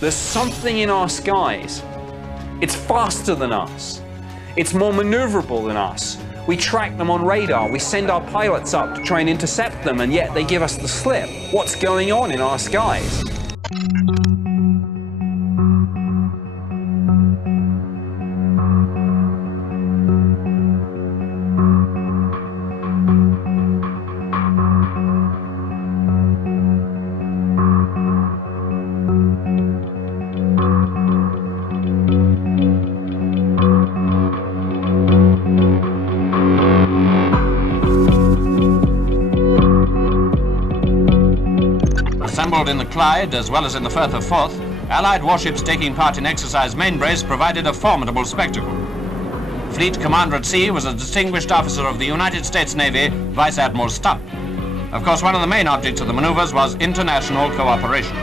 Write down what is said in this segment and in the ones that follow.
There's something in our skies. It's faster than us. It's more maneuverable than us. We track them on radar. We send our pilots up to try and intercept them, and yet they give us the slip. What's going on in our skies? Assembled in the Clyde as well as in the Firth of Forth, Allied warships taking part in Exercise Mainbrace provided a formidable spectacle. Fleet Commander at Sea was a distinguished officer of the United States Navy, Vice Admiral Stump. Of course, one of the main objects of the maneuvers was international cooperation.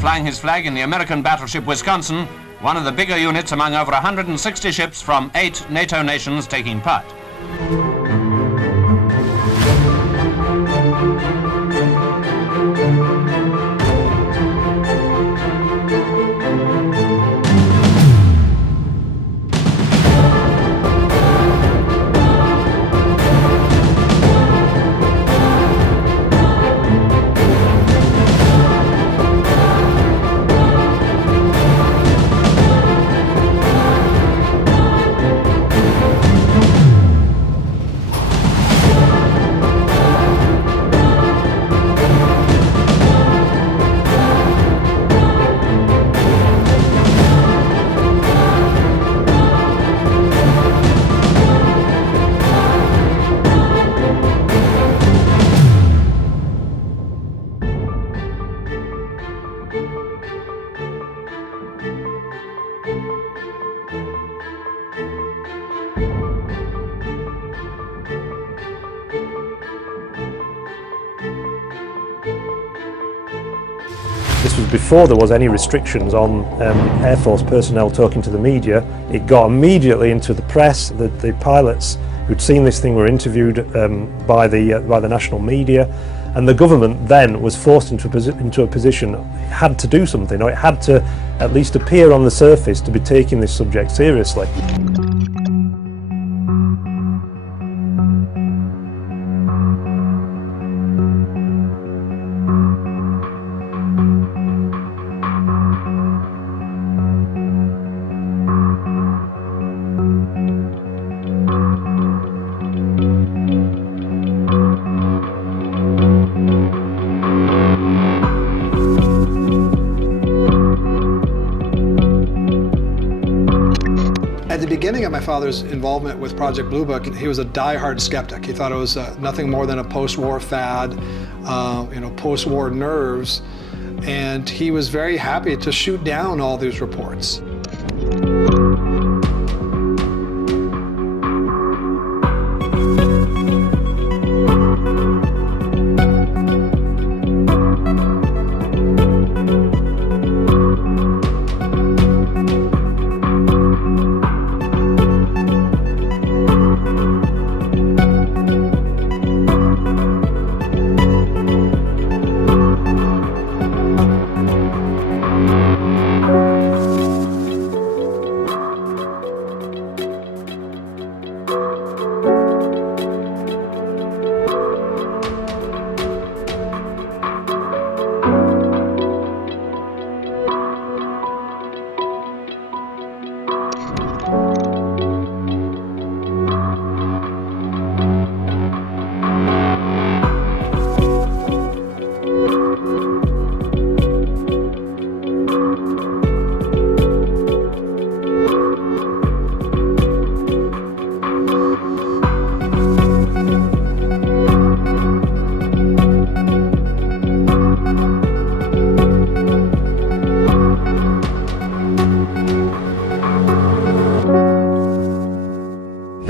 Flying his flag in the American battleship Wisconsin, one of the bigger units among over 160 ships from 8 NATO nations taking part. This was before there was any restrictions on Air Force personnel talking to the media. It got immediately into the press. The pilots who'd seen this thing were interviewed by the national media, and the government then was forced into a position it had to do something, or it had to at least appear on the surface to be taking this subject seriously. At the beginning of my father's involvement with Project Blue Book, he was a die-hard skeptic. He thought it was nothing more than a post-war fad, post-war nerves, and he was very happy to shoot down all these reports.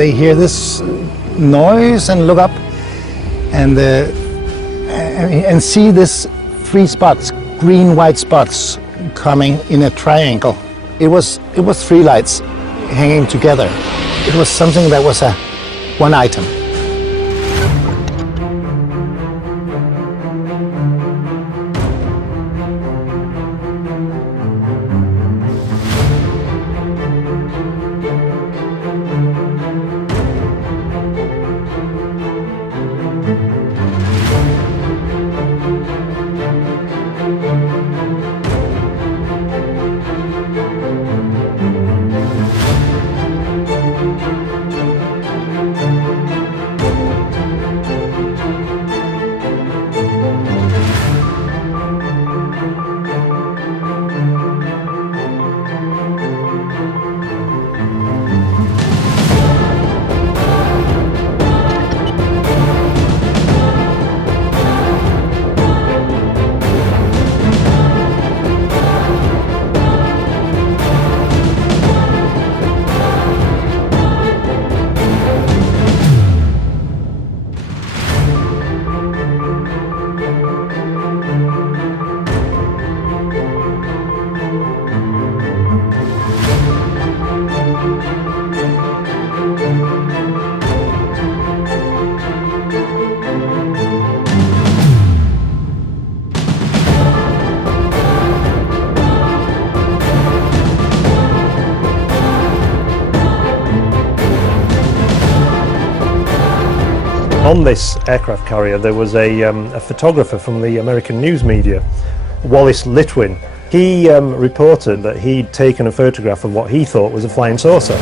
They hear this noise and look up and see this 3 spots, green, white spots coming in a triangle. It was 3 lights hanging together. It was something that was one item. On this aircraft carrier there was a photographer from the American news media, Wallace Litwin. He reported that he'd taken a photograph of what he thought was a flying saucer.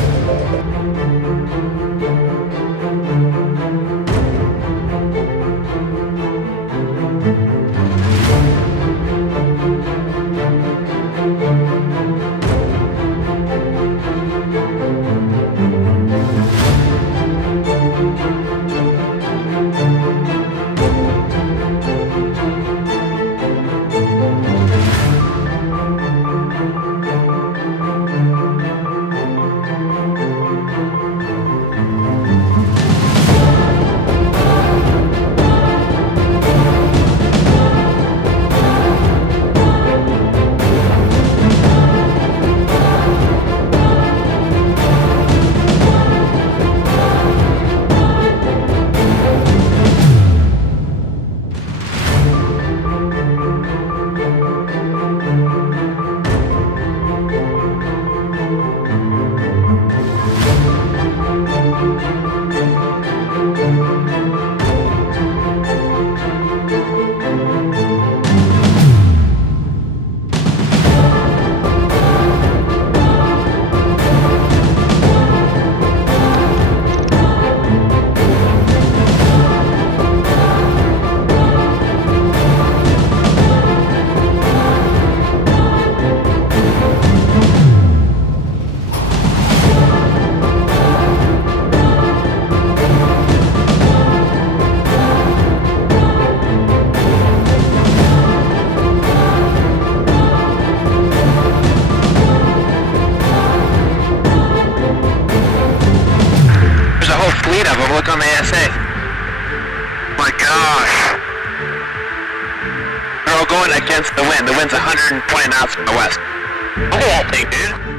Look on the ASA. My gosh. They're all going against the wind. The wind's 120 knots from the west. Look at that thing, dude.